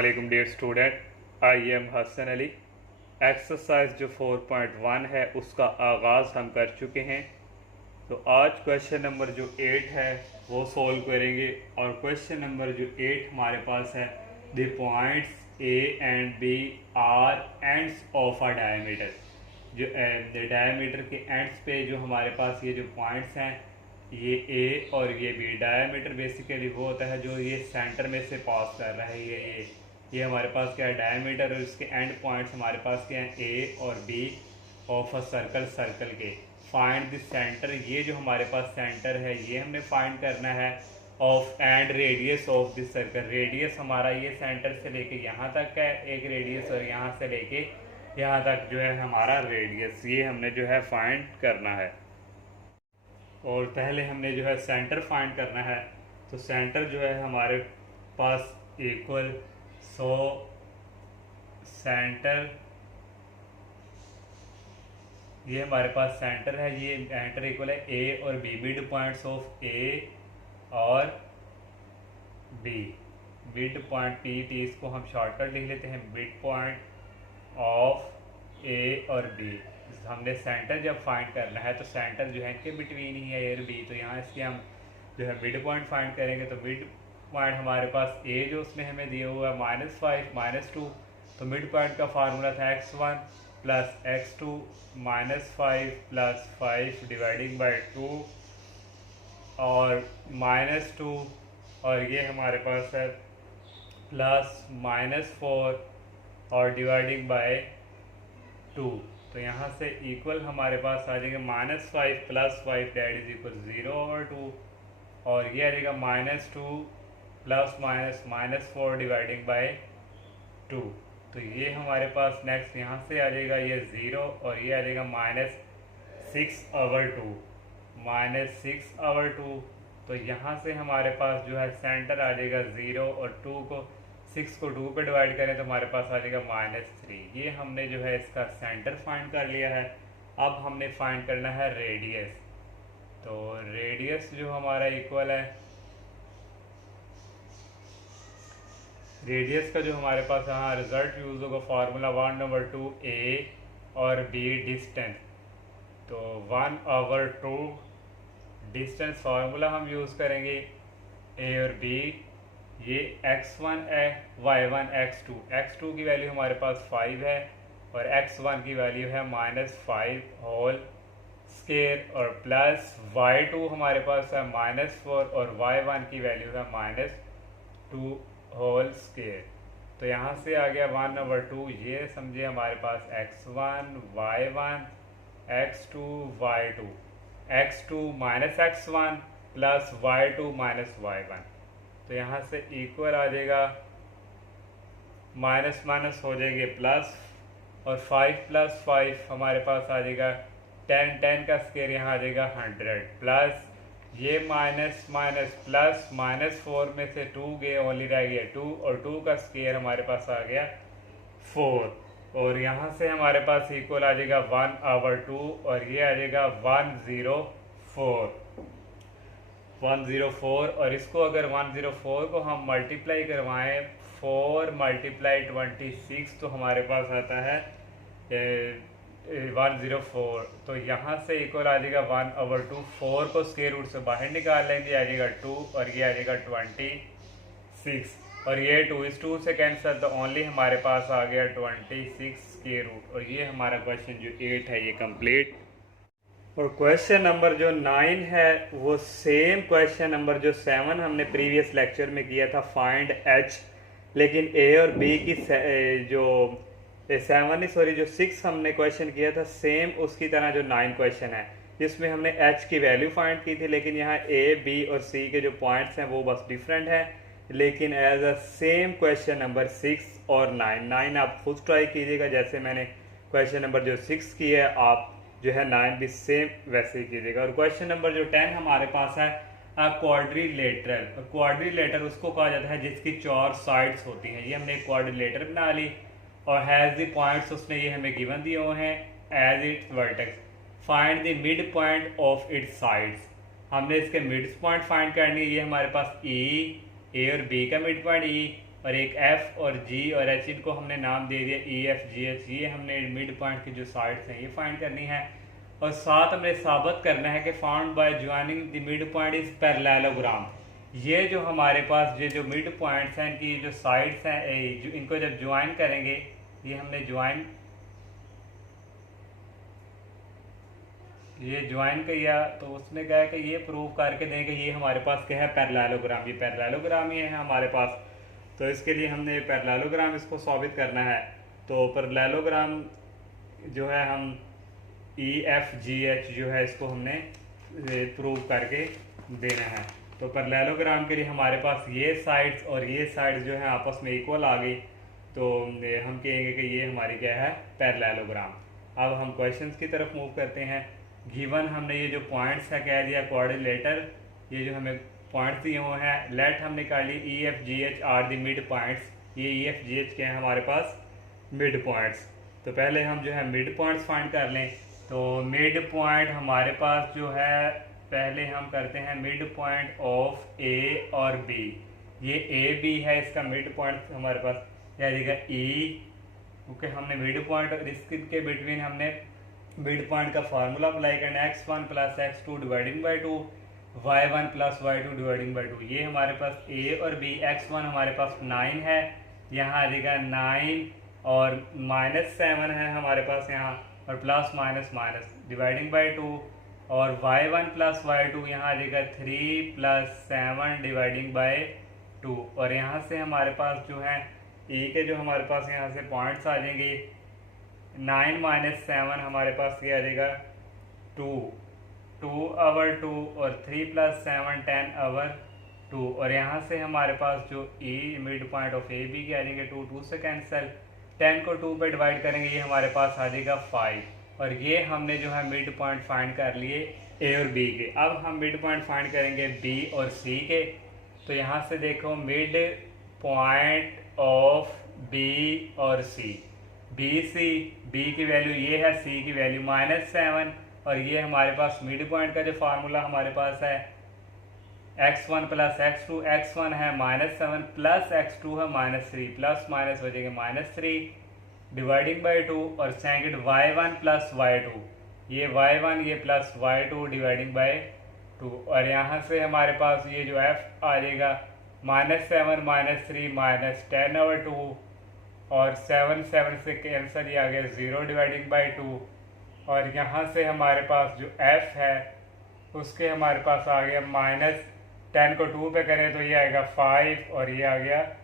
अस्सलामुअलैकुम dear student, I am Hasan Ali. Exercise जो 4.1 है उसका आगाज़ हम कर चुके हैं। तो आज क्वेश्चन नंबर जो 8 है वो सॉल्व करेंगे। और क्वेश्चन नंबर जो 8 हमारे पास है, the points A and B are ends of a diameter. जो डायमीटर के एंड्स पे जो हमारे पास ये जो पॉइंट्स हैं, ये ए और ये बी। डायमीटर बेसिकली वो होता है जो ये सेंटर में से पास कर रहा है। ये हमारे पास क्या है, डायमीटर। और इसके एंड पॉइंट्स हमारे पास क्या हैं, ए और बी ऑफ अ सर्कल के। फाइंड द सेंटर, ये जो हमारे पास सेंटर है ये हमने फाइंड करना है। Of and radius of this circle, radius हमारा ये सेंटर से लेके यहाँ तक है एक रेडियस, और यहाँ से लेके यहाँ तक जो है हमारा रेडियस, ये हमने जो है फाइंड करना है। और पहले हमने जो है सेंटर फाइंड करना है। तो सेंटर जो है हमारे पास इक्वल, सो सेंटर, ये हमारे पास सेंटर है। ये सेंटर इक्वल है ए और बी, मिड पॉइंट्स ऑफ ए और बी। मिड पॉइंट पी इसको हम शॉर्टकट लिख लेते हैं, मिड पॉइंट ऑफ ए और बी। हमने सेंटर जब फाइंड करना है तो सेंटर जो है इनके बिटवीन ही है ए और बी। तो यहाँ इसके हम जो है मिड पॉइंट फाइंड करेंगे। तो मिड पॉइंट हमारे पास ए जो उसने हमें दिया हुआ है -5 -2। तो मिड पॉइंट का फार्मूला था x1 plus x2 -5 plus 5 dividing by 2 और -2, और ये हमारे पास है प्लस -4 और डिवाइडिंग बाय 2। तो यहाँ से इक्वल हमारे पास आ जाएगा -5 प्लस 5 दैट इज इक्वल 0/2, और ये आ जाएगा -2 प्लस -4 डिवाइडिंग बाय 2। तो ये हमारे पास नेक्स्ट यहाँ से आ जाएगा ये 0, और ये आ जाएगा -6/2 -6/2। तो यहाँ से हमारे पास जो है सेंटर आ जाएगा 0, और 6 को 2 पे डिवाइड करें तो हमारे पास आ जाएगा -3। ये हमने जो है इसका सेंटर फाइंड कर लिया है। अब हमने फाइंड करना है रेडियस। तो रेडियस जो हमारा इक्वल है, रेडियस का जो हमारे पास यहाँ रिजल्ट यूज होगा फार्मूला 1/2 ए और बी डिस्टेंस। तो 1/2 डिस्टेंस फार्मूला हम यूज़ करेंगे, ए और बी। ये x1 है, y1 x2। x2 की वैल्यू हमारे पास 5 है और x1 की वैल्यू है -5 होल स्केयर, और प्लस y2 हमारे पास है -4 और y1 की वैल्यू है -2 होल स्केयर। तो यहाँ से आ गया 1/2। ये समझे हमारे पास x1 y1 x2 y2, x2 -x1 plus y2 -y1। तो यहाँ से इक्वल आ जाएगा, माइनस माइनस हो जाएंगे प्लस, और 5 प्लस 5 हमारे पास आ जाएगा 10 का स्केयर यहाँ आ जाएगा 100, प्लस ये माइनस माइनस प्लस -4 में से 2 गए, ओनली रह गया 2, और 2 का स्केयर हमारे पास आ गया 4। और यहाँ से हमारे पास इक्वल आ जाएगा 1/2, और ये आ जाएगा 104। और इसको अगर 104 को हम मल्टीप्लाई करवाएं 4 × 26, तो हमारे पास आता है 104। तो यहाँ से इक्वल आ जाएगा 1/2। 4 को स्क्वायर रूट से बाहर निकाल लेंगे, आ जाएगा 2, और ये आ जाएगा 26, और ये 2 इस 2 से कैंसिल, तो ओनली हमारे पास आ गया 26 स्क्वायर रूट। और ये हमारा क्वेश्चन जो 8 है ये कंप्लीट। और क्वेश्चन नंबर जो 9 है वो सेम क्वेश्चन नंबर जो 7 हमने प्रीवियस लेक्चर में किया था, फाइंड एच। लेकिन ए और बी की जो 6 हमने क्वेश्चन किया था, सेम उसकी तरह जो 9 क्वेश्चन है जिसमें हमने एच की वैल्यू फाइंड की थी। लेकिन यहाँ ए बी और सी के जो पॉइंट्स हैं वो बस डिफरेंट है, लेकिन as a same question number 6 और 9 आप खुद ट्राई कीजिएगा। जैसे मैंने क्वेश्चन नंबर जो 6 की है, आप जो है 9 भी सेम वैसे ही कीजिएगा। और क्वेश्चन नंबर जो 10 हमारे पास है, क्वाड्रिलेटरल। क्वाड्रिलेटर उसको कहा जाता है जिसकी 4 साइड्स होती हैं। ये हमने क्वाड्रिलेटर बना ली, और हैज़ द पॉइंट्स उसने ये हमें गिवन दिए हुए हैं as its vertex. Find the mid point of its sides. हमने इसके मिड पॉइंट फाइंड करनी है। ये हमारे पास ए और बी का मिड पॉइंट ई, और एक एफ और जी और एच, इनको हमने नाम दे दिया ई एफ जी एच। ये हमने मिड पॉइंट की जो साइड्स हैं ये फाइंड करनी है। और साथ हमने साबित करना है कि found by joining the mid point is parallelogram. ये जो हमारे पास ये जो मिड पॉइंट्स हैं इनकी जो साइड्स हैं जो इनको जब ज्वाइन करेंगे, ये हमने ज्वाइन किया तो उसने कहा कि ये प्रूव करके दें कि ये हमारे पास क्या है, पैरेललोग्राम। ये पैरेललोग्राम ये है हमारे पास। तो इसके लिए हमने पैरेललोग्राम इसको साबित करना है। तो पैरेललोग्राम जो है हम ई एफ जी एच जो है इसको हमने प्रूव करके देना है। तो पैरेललोग्राम के लिए हमारे पास ये साइड्स और ये साइड्स जो है आपस में इक्वल आ गई, तो हम कहेंगे कि ये हमारी क्या है, पैरेललोग्राम। अब हम क्वेश्चंस की तरफ मूव करते हैं। गिवन हमने ये जो पॉइंट्स है कह दिया कोऑर्डिनेटर, ये जो हमें पॉइंट्स दिए हुए हैं, लेट हमने कर ली E F G H are the mid points. ये ई एफ जी एच के हैं हमारे पास मिड पॉइंट्स। तो पहले हम जो है मिड पॉइंट्स फाइंड कर लें। तो मिड पॉइंट हमारे पास जो है, पहले हम करते हैं मिड पॉइंट ऑफ ए और बी। ये ए बी है, इसका मिड पॉइंट हमारे पास जाएगा ई। ओके, हमने मिड पॉइंट और इसके बिटवीन हमने मिड पॉइंट का फार्मूला अप्लाई करना है, x1 plus x2 dividing by 2, y1 plus y2 dividing by 2। ये हमारे पास a और b, x1 हमारे पास 9 है, यहाँ आ जाएगा 9 और -7 है हमारे पास यहाँ, और plus minus minus dividing by 2, और y1 प्लस y2 यहाँ आ जाएगा 3 प्लस 7 डिवाइडिंग बाई 2। और यहाँ से हमारे पास जो है e के जो हमारे पास यहाँ से पॉइंट्स आ जाएंगे, 9 माइनस 7 हमारे पास ये आ जाएगा 2 ओवर 2, और 3 प्लस 7 10 ओवर 2। और यहाँ से हमारे पास जो E mid point of A B के आ जाएंगे 2 से कैंसिल, 10 को 2 पे डिवाइड करेंगे, ये हमारे पास आ जाएगा 5। और ये हमने जो है मिड पॉइंट फाइंड कर लिए ए और बी के। अब हम मिड पॉइंट फाइंड करेंगे बी और सी के। तो यहाँ से देखो मिड पॉइंट ऑफ बी और सी, बी सी, बी की वैल्यू ये है, सी की वैल्यू -7, और ये हमारे पास मिड पॉइंट का जो फार्मूला हमारे पास है x1 प्लस x2, x1 है -7 प्लस x2 है -3, प्लस माइनस हो जाएगा -3 डिवाइडिंग बाई 2, और सेकंड y1 प्लस y2, ये y1 ये प्लस y2 डिवाइडिंग बाई 2। और यहाँ से हमारे पास ये जो f आ जाएगा -7 -3 -10 ओवर 2, और 7 से कैंसिल ये आ गया 0 डिवाइडिंग बाई 2। और यहाँ से हमारे पास जो f है उसके हमारे पास आ गया -10 को 2 पे करें तो ये आएगा 5, और ये आ गया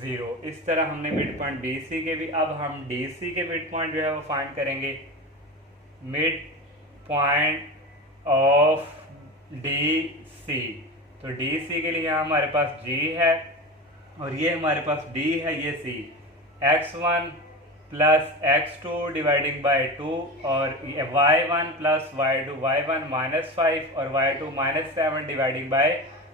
0। इस तरह हमने मिड पॉइंट बी सी के भी। अब हम डी सी के मिड पॉइंट जो है वो फाइंड करेंगे। Mid point of D C, तो डी सी के लिए यहाँ हमारे पास g है, और ये हमारे पास d है, ये c, x1 plus x2 dividing by 2, और y1 प्लस y2, y1 -5 और y2 -7 डिवाइडिंग बाई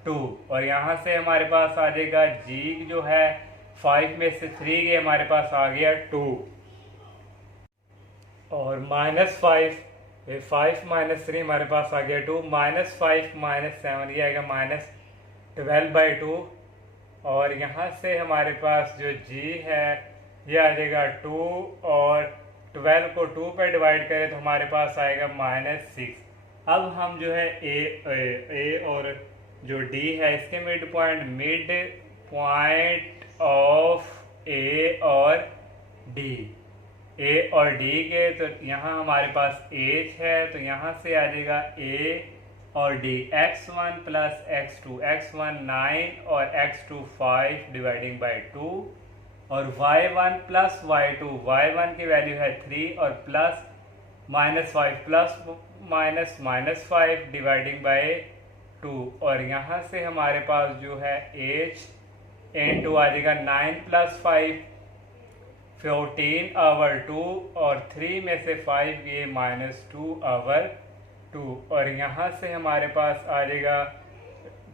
2। और यहाँ से हमारे पास आ जाएगा g जो है 5 में से 3 ये हमारे पास आ गया 2, और -5 माइनस 3 हमारे पास आ गया 2, -5 -7 ये आएगा -12 बाई 2। और यहाँ से हमारे पास जो g है ये आ जाएगा 2, और 12 को 2 पे डिवाइड करें तो हमारे पास आएगा -6। अब हम जो है ए और जो d है इसके मिड पॉइंट ऑफ ए और d, ए और d के, तो यहाँ हमारे पास h है, तो यहाँ से आ जाएगा a और d, x1 plus x2, x1 9 और x2 5 डिवाइडिंग बाई 2, और y1 प्लस y2, y1 की वैल्यू है 3 और प्लस -5 प्लस -5 डिवाइडिंग बाई 2। और यहाँ से हमारे पास जो है h इंटू आ जाएगा 9 प्लस 5 14 ओवर 2, और 3 में से 5 ये -2 ओवर 2। और यहाँ से हमारे पास आ जाएगा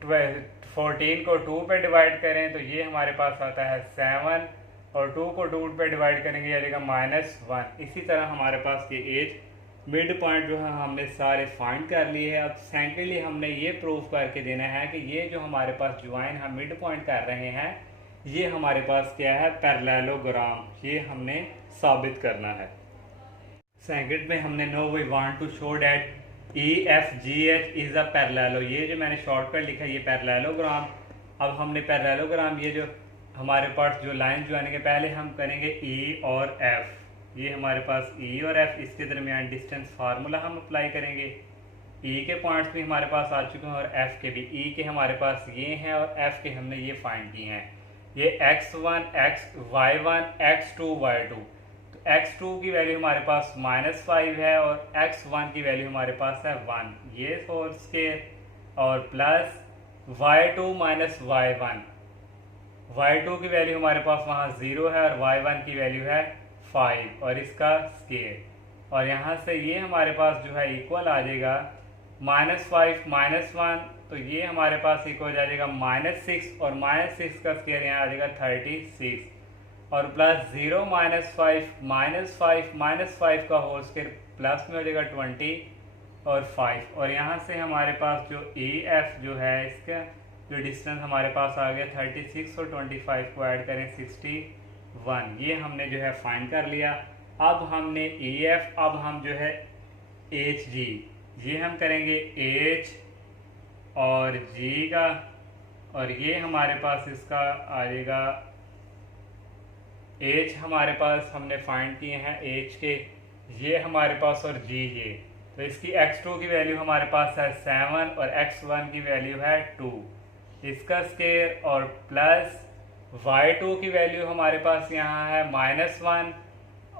14 को 2 पे डिवाइड करें तो ये हमारे पास आता है 7, और 2 को 2 पे डिवाइड करेंगे ये आएगा -1। इसी तरह हमारे पास ये एज मिड पॉइंट जो है हमने सारे फाइंड कर लिए हैं। अब सेकेंडली हमने ये प्रूफ करके देना है कि ये जो हमारे पास ज्वाइन हम मिड पॉइंट कर रहे हैं ये हमारे पास क्या है, पैरेललोग्राम, ये हमने साबित करना है। सेकंड में हमने now we want to show that E F G H is a पैरेललो, ये जो मैंने शॉर्टकट लिखा है ये पैरेललोग्राम। अब हमने पैरेललोग्राम, ये जो हमारे पास जो लाइन जो आने के पहले हम करेंगे ई और एफ, ये हमारे पास ई और एफ, इसके दरमियान डिस्टेंस फार्मूला हम अप्लाई करेंगे। ई के पॉइंट्स भी हमारे पास आ चुके हैं और एफ के भी। ई के हमारे पास ये हैं और एफ के हमने ये फाइंड किए हैं। ये x1 y1 x2 y2, तो x2 की वैल्यू हमारे पास -5 है और x1 की वैल्यू हमारे पास है 1, ये होल स्केयर, और plus y2 minus y1, y2 की वैल्यू हमारे पास वहाँ 0 है और y1 की वैल्यू है 5 और इसका स्केयर। और यहाँ से ये हमारे पास जो है इक्वल आ जाएगा -5 -1, तो ये हमारे पास इक्वल आ जाएगा -6 और -6 का स्केयर यहाँ आ जाएगा 36 और प्लस 0 -5 -5 का होल स्केयर प्लस में हो जाएगा 20 और 5। और यहाँ से हमारे पास जो ई एफ जो है इसका जो डिस्टेंस हमारे पास आ गया 36 और 25 को ऐड करें 61, ये हमने जो है फाइंड कर लिया। अब हमने ई एफ, अब हम जो है एच जी, ये हम करेंगे एच और जी का, और ये हमारे पास इसका आ जाएगा एच हमारे पास हमने फाइंड किए हैं एच के, ये हमारे पास और जी ये, तो इसकी x2 की वैल्यू हमारे पास है 7 और x1 की वैल्यू है 2, इसका स्केयर, और प्लस y2 की वैल्यू हमारे पास यहाँ है -1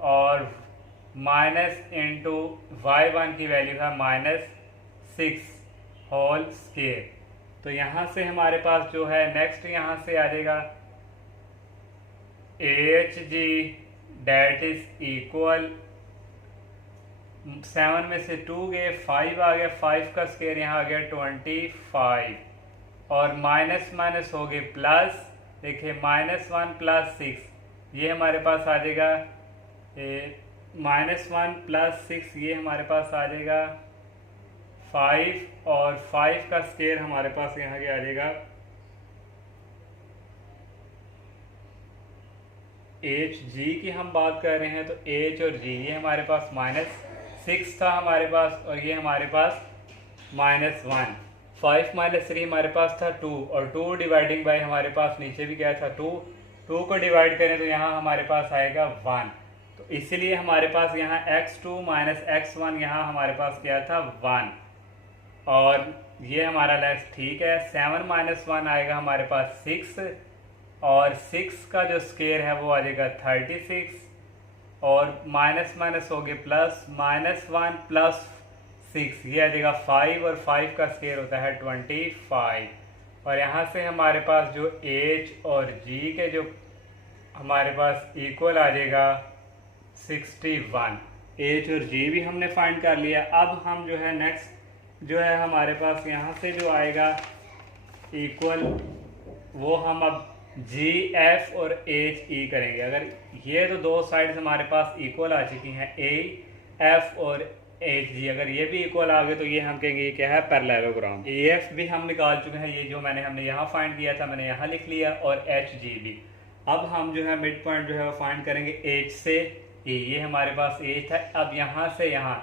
और माइनस इंटू y1 की वैल्यू है -6 होल स्केयर। तो यहाँ से हमारे पास जो है नेक्स्ट यहाँ से आ जाएगा H G that is equal 7 में से 2 गए 5 आ गया, 5 का स्केयर यहाँ आ गया 25 और माइनस माइनस हो गए प्लस, देखिए -1 + 6, ये हमारे पास आ जाएगा -1 + 6, ये हमारे पास आ जाएगा 5 और 5 का स्केयर हमारे पास यहाँ के आ जाएगा एच जी की हम बात कर रहे हैं, तो एच और जी ये हमारे पास -6 था हमारे पास, और ये हमारे पास -1, 5 - 3 हमारे पास था 2 और 2 डिवाइडिंग बाय हमारे पास नीचे भी गया था 2 को डिवाइड करें तो यहाँ हमारे पास आएगा 1, तो इसीलिए हमारे पास यहाँ x2 - x1 यहाँ हमारे पास क्या था 1, और ये हमारा लेस ठीक है। 7 - 1 आएगा हमारे पास 6 और 6 का जो स्केयर है वो आ जाएगा 36 और माइनस माइनस हो गए प्लस, -1 + 6 ये आ जाएगा 5 और 5 का स्केयर होता है 25, और यहाँ से हमारे पास जो h और g के जो हमारे पास इक्वल आ जाएगा 61, h और g भी हमने फाइंड कर लिया। अब हम जो है नेक्स्ट जो है हमारे पास यहाँ से जो आएगा इक्वल, वो हम अब जी एफ और एच ई करेंगे। अगर ये तो दो साइड्स हमारे पास इक्वल आ चुकी हैं ए एफ और एच जी, अगर ये भी इक्वल आ गए तो ये हम कहेंगे ये क्या है पैरेललोग्राम। ए एफ भी हम निकाल चुके हैं, ये जो हमने यहाँ फाइंड किया था मैंने यहाँ लिख लिया, और एच जी भी। अब हम जो है मिड पॉइंट जो है वो फाइंड करेंगे एच से ई, ये हमारे पास एच है। अब यहाँ से यहाँ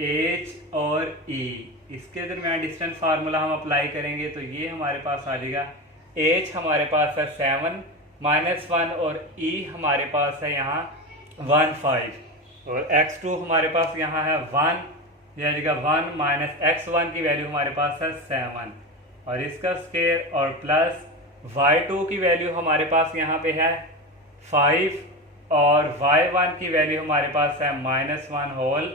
एच और ई इसके दरमियान डिस्टेंस फार्मूला हम अप्लाई करेंगे, तो ये हमारे पास आ जाएगा h हमारे पास है 7 -1 और e हमारे पास है यहाँ 1 5 और x2 हमारे पास यहाँ है 1, यह जगह 1 - x1 की वैल्यू हमारे पास है 7 और इसका स्केयर, और प्लस y2 की वैल्यू हमारे पास यहाँ पे है 5 और y1 की वैल्यू हमारे पास है -1 होल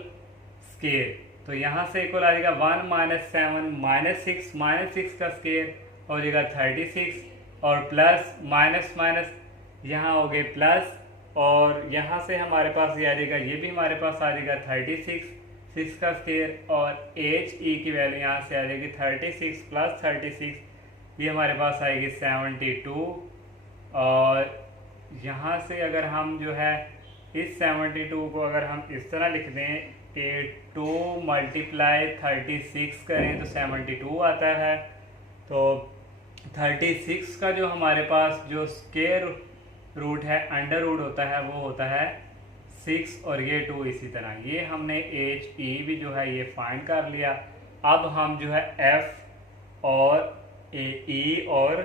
स्केयर। तो यहाँ से इक्वल आ जाएगा 1 - 7 -6 का स्केयर हो जाएगा 36 और प्लस माइनस यहाँ हो गए प्लस, और यहाँ से हमारे पास ये आ जाएगा, ये भी हमारे पास आ जाएगा 36 का स्केयर, और एच ई की वैल्यू यहाँ से आ जाएगी 36 + 36, ये हमारे पास आएगी 72, और यहाँ से अगर हम जो है इस 72 को अगर हम इस तरह लिख दें कि 2 × 36 करें तो 72 आता है। तो 36 का जो हमारे पास जो स्क्वायर रूट है, अंडर रूट होता है, वो होता है 6 और ये 2 इसी तरह। ये हमने एच ई भी जो है ये फाइंड कर लिया। अब हम जो है एफ और ई और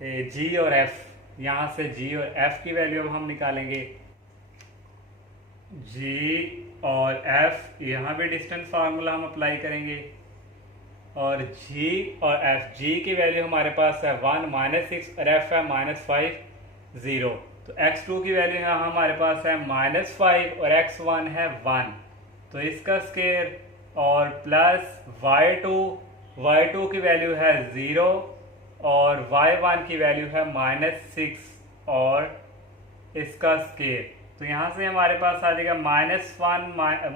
जी और एफ, यहाँ से जी और एफ की वैल्यू अब हम निकालेंगे। जी और एफ, यहाँ भी डिस्टेंस फार्मूला हम अप्लाई करेंगे, और जी और एफ, जी की वैल्यू हमारे पास है 1 -6 और एफ है -5 0। तो x2 की वैल्यू यहाँ हमारे पास है -5 और x1 है 1, तो इसका स्क्वायर, और प्लस y2 की वैल्यू है 0 और y1 की वैल्यू है -6 और इसका स्क्वायर। तो यहाँ से हमारे पास आ जाएगा -1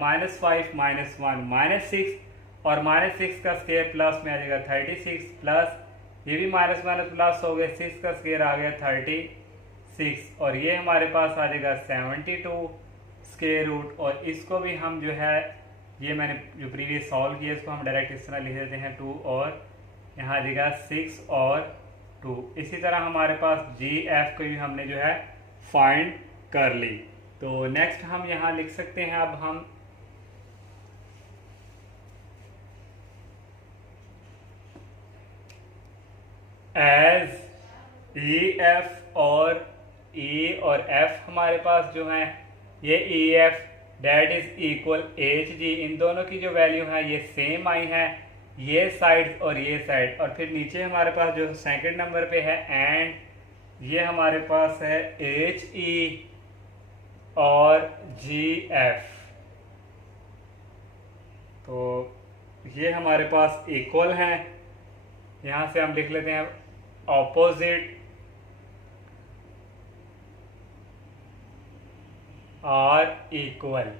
-5 -1 -6 और -6 का स्क्वायर प्लस में आ जाएगा 36 प्लस ये भी माइनस माइनस प्लस हो गया, 6 का स्क्वायर आ गया 36 और ये हमारे पास आ जाएगा 72 स्क्वायर रूट। और इसको भी हम जो है, ये मैंने जो प्रीवियस सॉल्व किया इसको हम डायरेक्ट इस तरह लिख देते हैं 2 और यहाँ आ जाएगा 6 और 2। इसी तरह हमारे पास जी एफ को भी हमने जो है फाइंड कर ली। तो नेक्स्ट हम यहाँ लिख सकते हैं, अब हम एज ई एफ और एफ हमारे पास जो है ये E F that is equal H G, इन दोनों की जो वैल्यू है ये सेम आई है, ये साइड और ये साइड। और फिर नीचे हमारे पास जो सेकंड नंबर पे है एंड ये हमारे पास है एच ई और जी एफ, तो ये हमारे पास इक्वल हैं। यहाँ से हम लिख लेते हैं opposite are equal.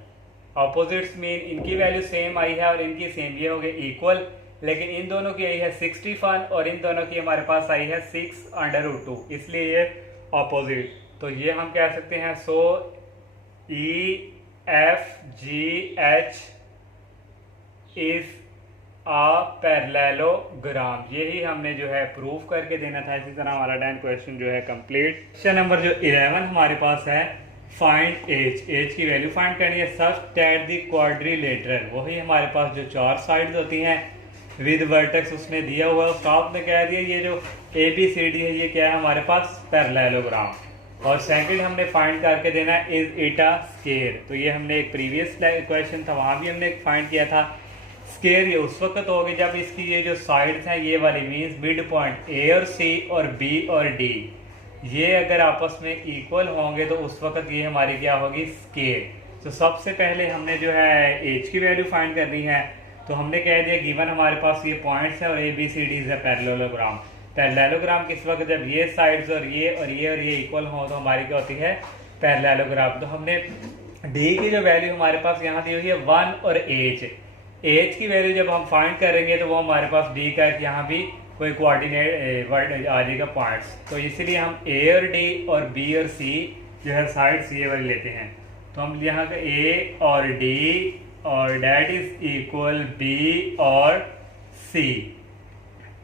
Opposites mean इनकी वैल्यू सेम आई है और इनकी सेम, ये हो गए इक्वल, लेकिन इन दोनों की आई है 61 और इन दोनों की हमारे पास आई है 6√2, इसलिए ये ऑपोजिट। तो ये हम कह सकते हैं so E F G H is parallelogram, यही हमने जो है प्रूफ करके देना था। इसी तरह हमारा 10 क्वेश्चन जो है कंप्लीट। क्वेश्चन नंबर जो 11 हमारे पास है फाइंड एच, एच की वैल्यू फाइंड करनी है सच दैट द क्वाड्रिलेटरल, वही हमारे पास जो 4 साइड्स होती हैं विद वर्टेक्स उसने दिया हुआ है, उसका आपने कह दिया ये जो ए बी सी डी है ये क्या है हमारे पास पैरेललोग्राम। और सेकंड हमने फाइंड करके देना है इज इटा स्क्वायर, तो ये हमने एक प्रीवियस क्वेश्चन था वहां भी हमने फाइंड किया था। स्क्वायर ये उस वक्त होगी जब इसकी ये जो साइड्स हैं ये वाली मीन्स मिड पॉइंट ए और सी और बी और डी ये अगर आपस में इक्वल होंगे तो उस वक्त ये हमारी क्या होगी स्क्वायर। तो सबसे पहले हमने जो है एच की वैल्यू फाइंड करनी है, तो हमने कह दिया गिवन हमारे पास ये पॉइंट्स है और ए बी सी डी है पैरेललोग्राम। पैरेललोग्राम किस वक्त जब ये साइड्स और ये इक्वल हो तो हमारी क्या होती है पैरेललोग्राम। तो हमने डी की जो वैल्यू हमारे पास यहाँ दी हुई है 1 और एच की वैल्यू जब हम फाइंड करेंगे तो वो हमारे पास डी का यहाँ भी कोई कोऑर्डिनेट वर्ड आ जाएगा पॉइंट्स, तो इसीलिए हम ए और डी और बी और सी जो है साइड्स ये वाली लेते हैं। तो हम यहाँ का ए और डी और डेट इज इक्वल बी और सी,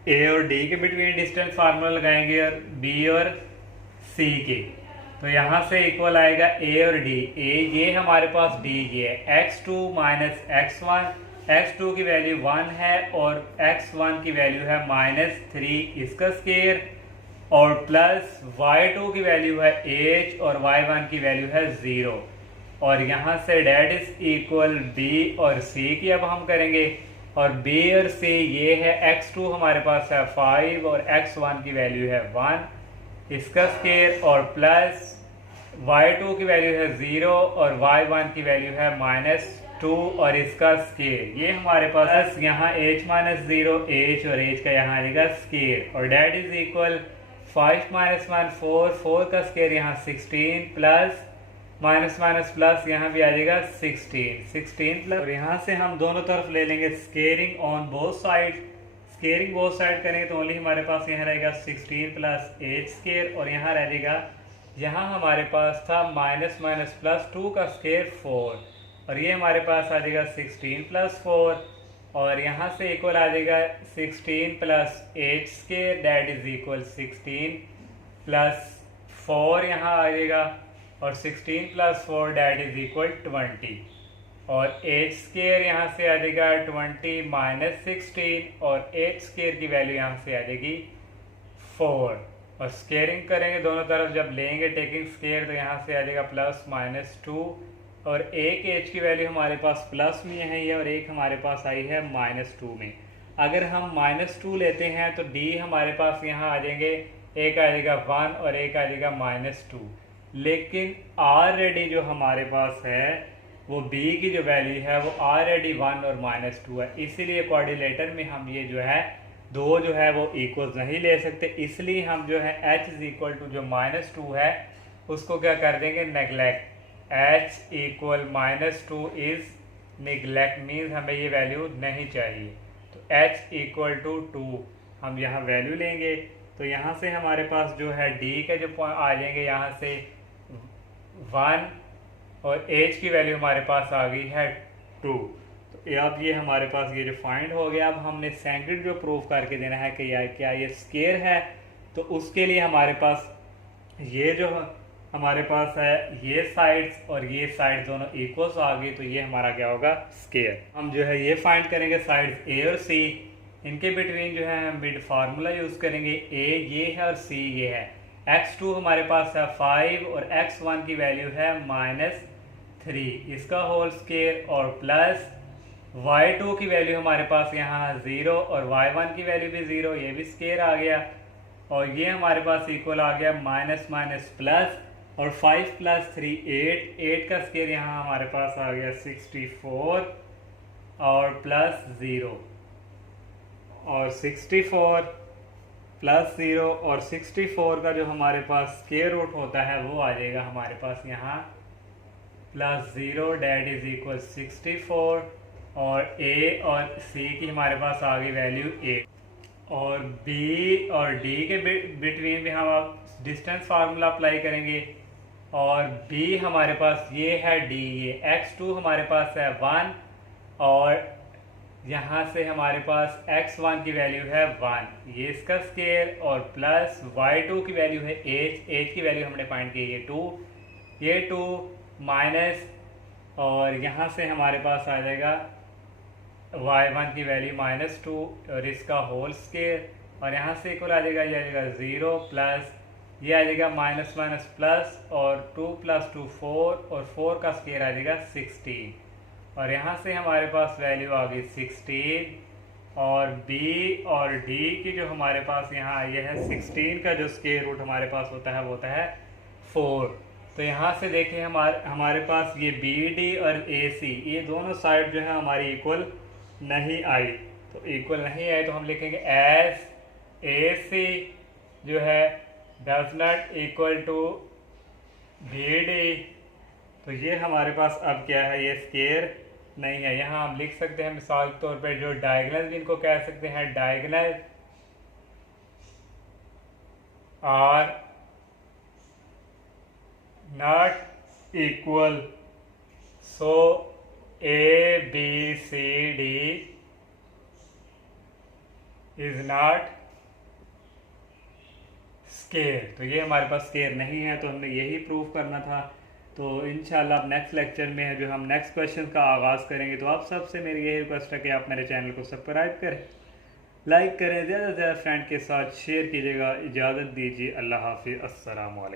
ए और डी के बिटवीन डिस्टेंस फार्मूला लगाएंगे और बी और सी के, तो यहाँ से इक्वल आएगा ए और डी। ए ये हमारे पास डी ये है x2 माइनस x1, x2 की वैल्यू 1 है और x1 की वैल्यू है -3 इसका स्क्वायर, और प्लस y2 की वैल्यू है h और y1 की वैल्यू है 0, और यहाँ से डेट इज इक्वल b और c की अब हम करेंगे, और b और c ये है x2 हमारे पास है 5 और x1 की वैल्यू है 1 इसका स्क्वायर, और प्लस y2 की वैल्यू है 0 और y1 की वैल्यू है -2 और इसका स्क्वायर। ये हमारे पास यहाँ h - 0 h और h का यहाँ आएगा स्क्वायर, और डेट इज इक्वल 5 - 1 4 का स्क्वायर यहाँ 16 प्लस माइनस प्लस यहाँ भी आ जाएगा 16 प्लस, और यहाँ से हम दोनों तरफ ले लेंगे squaring on both side. Squaring both side करेंगे तो ओनली हमारे पास यहाँ रहेगा 16 प्लस h स्क्वायर, और यहाँ रह जाएगा यहाँ हमारे पास था -+ 2 का स्क्वायर 4, और ये हमारे पास आ जाएगा 16 + 4 और यहाँ से इक्वल आ जाएगा 16 plus H square that is equal 16 plus 4 यहाँ आ जाएगा और 16 प्लस 4 दैट इज इक्वल 20 और एच स्केयर यहाँ से आ जाएगा 20 माइनस 16 और एच स्केयर की वैल्यू यहाँ से आ जाएगी 4 और स्केयरिंग करेंगे दोनों तरफ जब लेंगे टेकिंग स्केयर तो यहाँ से आ जाएगा प्लस माइनस 2 और एक एच की वैल्यू हमारे पास प्लस में है ये और एक हमारे पास आई है -2 में। अगर हम -2 लेते हैं तो डी हमारे पास यहाँ आ जाएंगे, एक आ जाएगा 1 और एक आ जाएगा -2। लेकिन ऑलरेडी जो हमारे पास है वो बी की जो वैल्यू है वो ऑलरेडी 1 और -2 है, इसीलिए कोऑर्डिनेटर में हम ये जो है दो जो है वो इक्वल्स नहीं ले सकते। इसलिए हम जो है h इज इक्वल टू जो -2 है उसको क्या कर देंगे neglect. h equal -2 is neglect means हमें ये वैल्यू नहीं चाहिए। तो h इक्वल टू 2 हम यहाँ वैल्यू लेंगे तो यहाँ से हमारे पास जो है d के जो पॉइंट आ जाएंगे यहाँ से 1 और h की वैल्यू हमारे पास आ गई है 2। तो अब ये हमारे पास ये जो फाइंड हो गया। अब हमने सेकंड जो प्रूफ करके देना है कि यार क्या ये स्केयर है, तो उसके लिए हमारे पास ये जो हमारे पास है ये साइड्स और ये साइड दोनों इक्वल्स आ गई, तो ये हमारा क्या होगा स्केयर। हम जो है ये फाइंड करेंगे साइड्स ए और सी, इनके बिटवीन जो है हम बिट फार्मूला यूज करेंगे। ए ये है और सी ये है। x2 हमारे पास है 5 और x1 की वैल्यू है -3 इसका होल स्केयर और प्लस y2 की वैल्यू हमारे पास यहाँ 0 और y1 की वैल्यू भी 0, ये भी स्केयर आ गया और ये हमारे पास इक्वल आ गया माइनस माइनस प्लस और 5 प्लस 3 8 का स्केयर यहाँ हमारे पास आ गया 64 और प्लस 0 और 64 प्लस 0 और 64 का जो हमारे पास स्केयर रूट होता है वो आ जाएगा हमारे पास यहाँ प्लस 0 डैट इज इक्वल 64 और a और c की हमारे पास आ गई वैल्यू 8 और b और d के बिटवीन भी हम डिस्टेंस फार्मूला अप्लाई करेंगे और b हमारे पास ये है d, ये x2 हमारे पास है 1 और यहाँ से हमारे पास x1 की वैल्यू है 1, ये इसका स्केयर और प्लस y2 की वैल्यू है h की वैल्यू हमने फाइंड की ये 2 माइनस और यहाँ से हमारे पास आ जाएगा y1 की वैल्यू -2 और इसका होल स्केयर और यहाँ से इक्वल आ जाएगा, ये आ जाएगा 0 प्लस ये आ जाएगा माइनस माइनस प्लस और 2 + 2 4 और 4 का स्केयर आ जाएगा 16 और यहाँ से हमारे पास वैल्यू आ गई 16 और b और d की जो हमारे पास यहाँ ये है 16 का जो स्केयर रूट हमारे पास होता है वो होता है 4। तो यहाँ से देखें हमारे पास ये बी डी और ए सी ये दोनों साइड जो है हमारी इक्वल नहीं आई, तो इक्वल नहीं आई तो हम लिखेंगे एज ए सी जो है does not equal to B D. तो ये हमारे पास अब क्या है, ये स्केयर नहीं है। यहाँ हम लिख सकते हैं मिसाल के तौर पे जो डायगोनल जिनको कह सकते हैं diagonal are not equal, so A B C D is not square. तो ये हमारे पास स्केयर नहीं है, तो हमने यही प्रूफ करना था। तो इंशाल्लाह अब नेक्स्ट लेक्चर में जो हम नेक्स्ट क्वेश्चन का आगाज़ करेंगे, तो आप सबसे मेरी यही रिक्वेस्ट है कि आप मेरे चैनल को सब्सक्राइब करें, लाइक करें, ज़्यादा से ज़्यादा फ्रेंड के साथ शेयर कीजिएगा। इजाज़त दीजिए, अल्लाह हाफिज़, अस्सलाम वालेकुम।